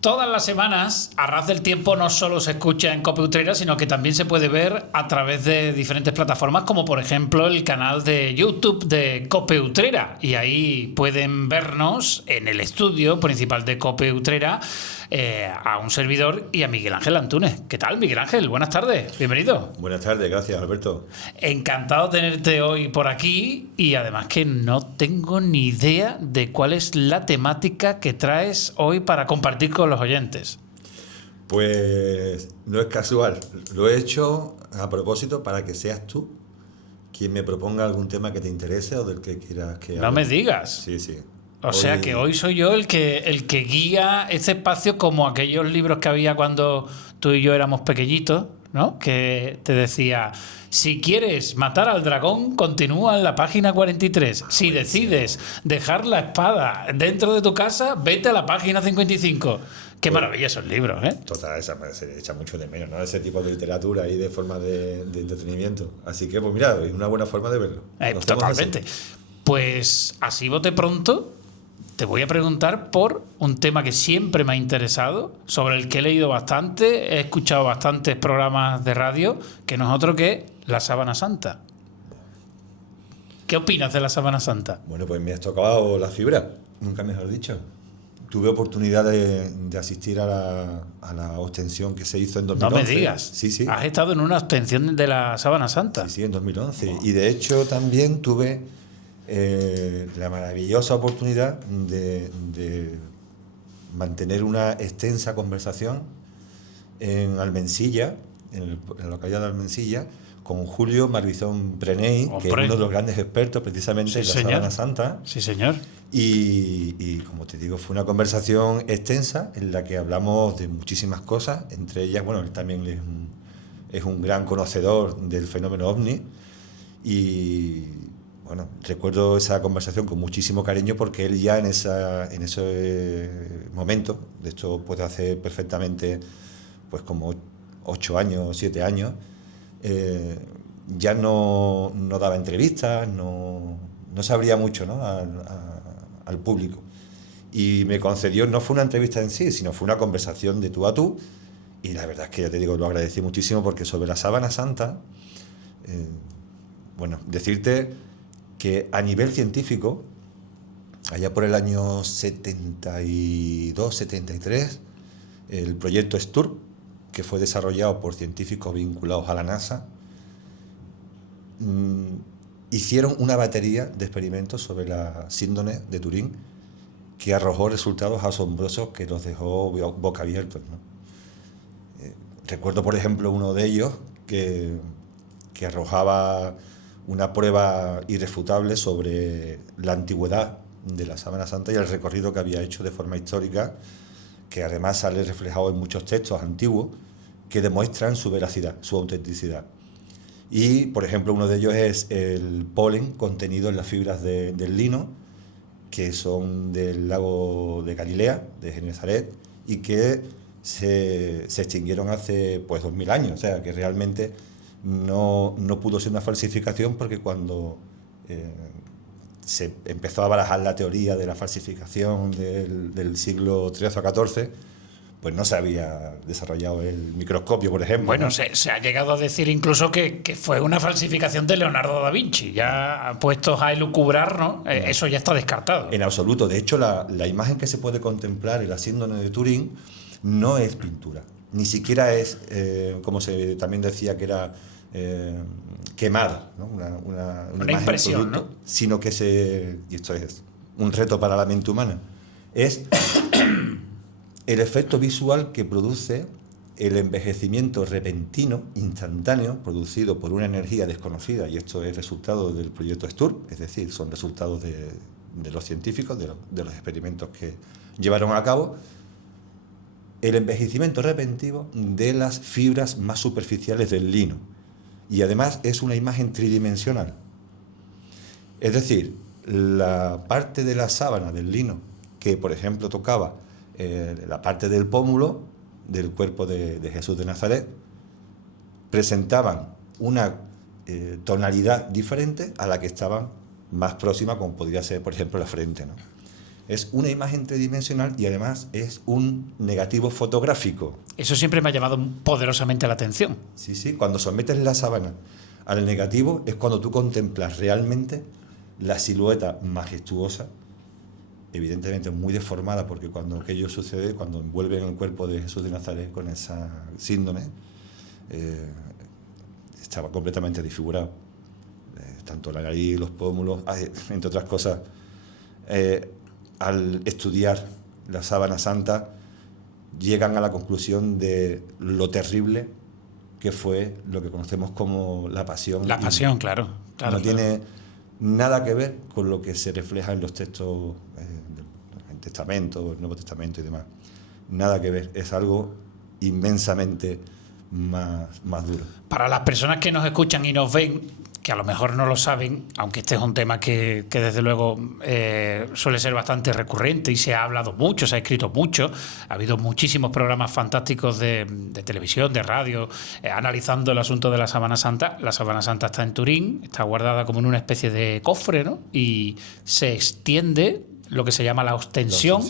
Todas las semanas, A Ras del Tiempo no solo se escucha en COPE Utrera, sino que también se puede ver a través de diferentes plataformas, como por ejemplo el canal de YouTube de COPE Utrera. Y ahí pueden vernos en el estudio principal de COPE Utrera, a un servidor y a Miguel Ángel Antúnez. ¿Qué tal, Miguel Ángel? Buenas tardes, bienvenido. Buenas tardes, gracias, Alberto. Encantado de tenerte hoy por aquí y además que no tengo ni idea de cuál es la temática que traes hoy para compartir con los oyentes. Pues no es casual, lo he hecho a propósito para que seas tú quien me proponga algún tema que te interese o del que quieras que hable. No me digas. Sí, sí. O sea que hoy soy yo el que guía este espacio, como aquellos libros que había cuando tú y yo éramos pequeñitos, ¿no? Que te decía, si quieres matar al dragón, continúa en la página 43. Si decides dejar la espada dentro de tu casa, vete a la página 55. Qué maravilla esos libros, ¿eh? Total, se echa mucho de menos, ¿no? Ese tipo de literatura y de forma de entretenimiento. Así que, pues mira, es una buena forma de verlo. Totalmente. Pues así bote pronto. Te voy a preguntar por un tema que siempre me ha interesado, sobre el que he leído bastante, he escuchado bastantes programas de radio, que no es otro que la Sábana Santa. ¿Qué opinas de la Sábana Santa? Bueno, pues me has tocado la fibra, nunca mejor dicho. Tuve oportunidad de asistir a la ostensión que se hizo en 2011. No me digas. Sí, sí. ¿Has estado en una ostensión de la Sábana Santa? Sí, sí, en 2011. Y de hecho también tuve la maravillosa oportunidad de mantener una extensa conversación en Almensilla, en la localidad de Almensilla, con Julio Marbizón Preney, que es uno de los grandes expertos precisamente en la Sábana Santa. Sí, señor. Y como te digo, fue una conversación extensa en la que hablamos de muchísimas cosas, entre ellas, bueno, él también es un gran conocedor del fenómeno OVNI y bueno, recuerdo esa conversación con muchísimo cariño porque él ya en ese momento, de esto puede hacer perfectamente pues como 8 años, 7 años, ya no daba entrevistas, no se abría mucho, ¿no? al público. Y me concedió, no fue una entrevista en sí, sino fue una conversación de tú a tú, y la verdad es que ya te digo, lo agradecí muchísimo porque sobre la Sábana Santa, bueno, decirte que a nivel científico, allá por el año 72, 73, el proyecto STURP, que fue desarrollado por científicos vinculados a la NASA, hicieron una batería de experimentos sobre la síndrome de Turing que arrojó resultados asombrosos que los dejó boca abiertos, ¿no? Recuerdo, por ejemplo, uno de ellos que arrojaba una prueba irrefutable sobre la antigüedad de la Sábana Santa y el recorrido que había hecho de forma histórica, que además sale reflejado en muchos textos antiguos que demuestran su veracidad, su autenticidad. Y, por ejemplo, uno de ellos es el polen contenido en las fibras del lino, que son del lago de Galilea, de Genesaret, y que se extinguieron hace pues 2000 años. O sea, que realmente no pudo ser una falsificación porque cuando se empezó a barajar la teoría de la falsificación del siglo XIII o XIV, pues no se había desarrollado el microscopio, por ejemplo. Bueno, ¿no? se ha llegado a decir incluso que fue una falsificación de Leonardo da Vinci. Ya puestos a elucubrar, ¿no? Eso ya está descartado. En absoluto. De hecho, la imagen que se puede contemplar en la síndrome de Turing no es pintura. Ni siquiera es, como se también decía, que era quemada, ¿no? Una imagen impresión, producto, ¿no? Sino que y esto es un reto para la mente humana, es el efecto visual que produce el envejecimiento repentino, instantáneo, producido por una energía desconocida, y esto es resultado del proyecto STURP, es decir, son resultados de los científicos, de los experimentos que llevaron a cabo, el envejecimiento repentino de las fibras más superficiales del lino. Y además es una imagen tridimensional. Es decir, la parte de la sábana del lino que, por ejemplo, tocaba la parte del pómulo del cuerpo de Jesús de Nazaret, presentaban una tonalidad diferente a la que estaban más próxima, como podría ser, por ejemplo, la frente, ¿no? Es una imagen tridimensional y además es un negativo fotográfico. Eso siempre me ha llamado poderosamente la atención. Sí, sí, cuando sometes la sábana al negativo es cuando tú contemplas realmente la silueta majestuosa, evidentemente muy deformada, porque cuando aquello sucede, cuando envuelven el cuerpo de Jesús de Nazaret con esa síndone, estaba completamente desfigurado. Tanto la nariz, los pómulos, entre otras cosas. Al estudiar la sábana santa, llegan a la conclusión de lo terrible que fue lo que conocemos como la pasión. La pasión, claro. No tiene nada que ver con lo que se refleja en los textos del Testamento, el Nuevo Testamento y demás. Nada que ver. Es algo inmensamente más duro. Para las personas que nos escuchan y nos ven, que a lo mejor no lo saben, aunque este es un tema que desde luego suele ser bastante recurrente y se ha hablado mucho, se ha escrito mucho, ha habido muchísimos programas fantásticos de televisión, de radio, analizando el asunto de la Sábana Santa. La Sábana Santa está en Turín, está guardada como en una especie de cofre, ¿no? Y se extiende lo que se llama la ostensión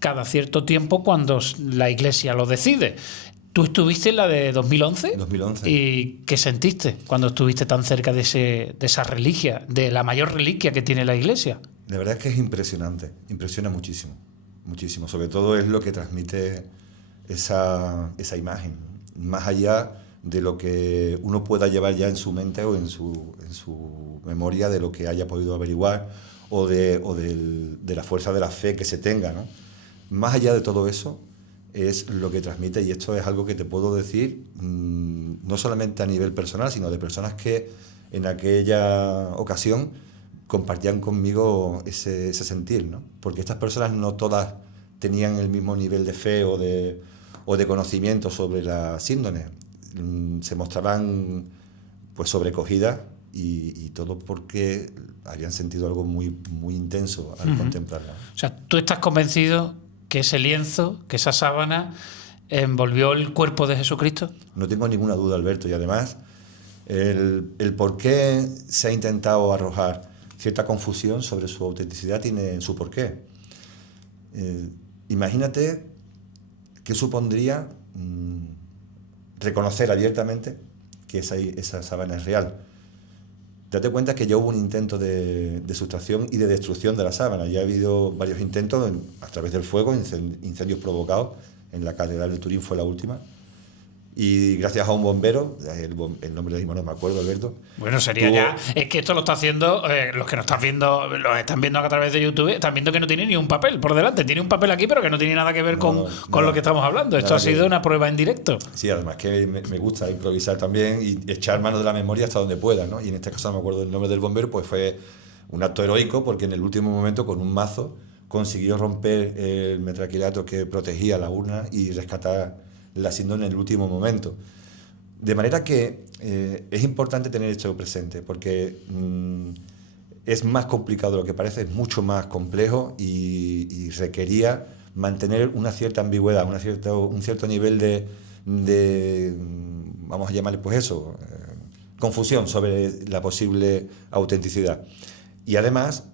cada cierto tiempo cuando la Iglesia lo decide. ¿Tú estuviste en la de 2011? 2011. ¿Y qué sentiste cuando estuviste tan cerca de esa reliquia, de la mayor reliquia que tiene la Iglesia? La verdad es que es impresionante, impresiona muchísimo, muchísimo. Sobre todo es lo que transmite esa imagen, más allá de lo que uno pueda llevar ya en su mente o en su memoria, de lo que haya podido averiguar o de la fuerza de la fe que se tenga, ¿no? Más allá de todo eso, es lo que transmite, y esto es algo que te puedo decir no solamente a nivel personal, sino de personas que en aquella ocasión compartían conmigo ese sentir, ¿no? Porque estas personas no todas tenían el mismo nivel de fe o de conocimiento sobre la síndone. Se mostraban pues sobrecogidas y todo porque habían sentido algo muy, muy intenso al contemplarla. O sea, tú estás convencido que ese lienzo, que esa sábana envolvió el cuerpo de Jesucristo. No tengo ninguna duda, Alberto, y además el por qué se ha intentado arrojar cierta confusión sobre su autenticidad tiene su porqué. Imagínate qué supondría reconocer abiertamente que esa sábana es real. Date cuenta que ya hubo un intento de sustracción y de destrucción de la sábana. Ya ha habido varios intentos a través del fuego, incendios provocados. En la Catedral de Turín fue la última. Y gracias a un bombero, el nombre de mismo no me acuerdo, Alberto. Bueno, sería ya... Es que esto lo está haciendo, los que nos están viendo, lo están viendo a través de YouTube, están viendo que no tiene ni un papel por delante. Tiene un papel aquí, pero que no tiene nada que ver con lo que estamos hablando. Esto ha sido una prueba en directo. Sí, además que me gusta improvisar también y echar mano de la memoria hasta donde pueda, ¿no? Y en este caso no me acuerdo del nombre del bombero, pues fue un acto heroico porque en el último momento con un mazo consiguió romper el metraquilato que protegía la urna y rescatar la síndone en el último momento. De manera que es importante tener esto presente, porque es más complicado de lo que parece, es mucho más complejo y requería mantener una cierta ambigüedad, un cierto nivel de vamos a llamarle pues eso, confusión sobre la posible autenticidad. Y además,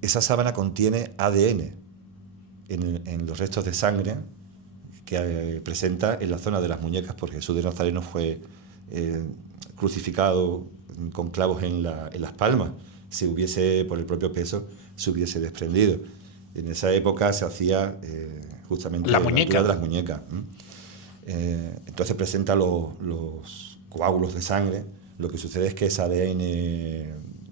esa sábana contiene ADN en los restos de sangre que presenta en la zona de las muñecas, porque Jesús de Nazaret no fue crucificado con clavos en las palmas. Si hubiese, por el propio peso, se hubiese desprendido. En esa época se hacía justamente la muñeca de las muñecas. Entonces presenta los coágulos de sangre. Lo que sucede es que es ADN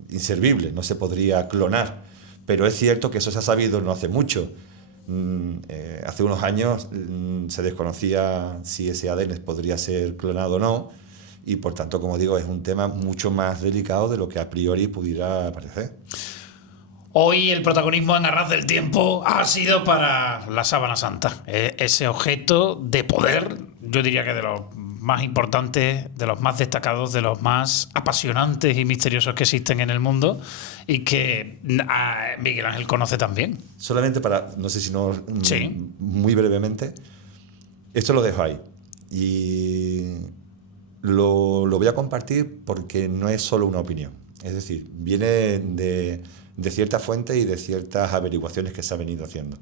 inservible, no se podría clonar. Pero es cierto que eso se ha sabido no hace mucho. Hace unos años se desconocía si ese ADN podría ser clonado o no, y por tanto, como digo, es un tema mucho más delicado de lo que a priori pudiera parecer. Hoy el protagonismo en Arras del Tiempo ha sido para la Sábana Santa, ese objeto de poder, yo diría que de los más importantes, de los más destacados, de los más apasionantes y misteriosos que existen en el mundo, y que Miguel Ángel conoce también. Solamente para, no sé si no, sí, muy brevemente, esto lo dejo ahí. Y lo voy a compartir porque no es solo una opinión. Es decir, viene de de ciertas fuentes y de ciertas averiguaciones que se ha venido haciendo.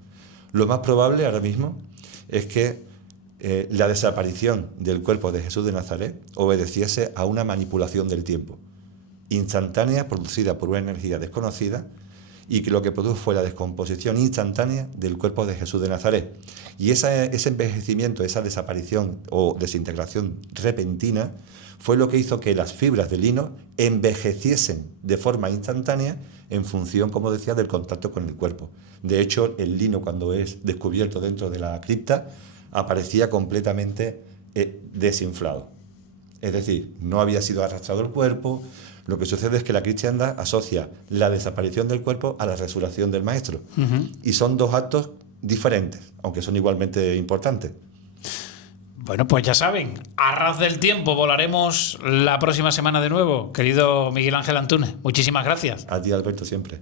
Lo más probable ahora mismo es que la desaparición del cuerpo de Jesús de Nazaret obedeciese a una manipulación del tiempo, instantánea, producida por una energía desconocida, y que lo que produjo fue la descomposición instantánea del cuerpo de Jesús de Nazaret. Y ese envejecimiento, esa desaparición o desintegración repentina, fue lo que hizo que las fibras de lino envejeciesen de forma instantánea en función, como decía, del contacto con el cuerpo. De hecho, el lino, cuando es descubierto dentro de la cripta, aparecía completamente desinflado. Es decir, no había sido arrastrado el cuerpo. Lo que sucede es que la cristiandad asocia la desaparición del cuerpo a la resurrección del maestro. Y son dos actos diferentes, aunque son igualmente importantes. Bueno, pues ya saben, a ras del tiempo volaremos la próxima semana de nuevo. Querido Miguel Ángel Antúnez, muchísimas gracias. A ti, Alberto, siempre.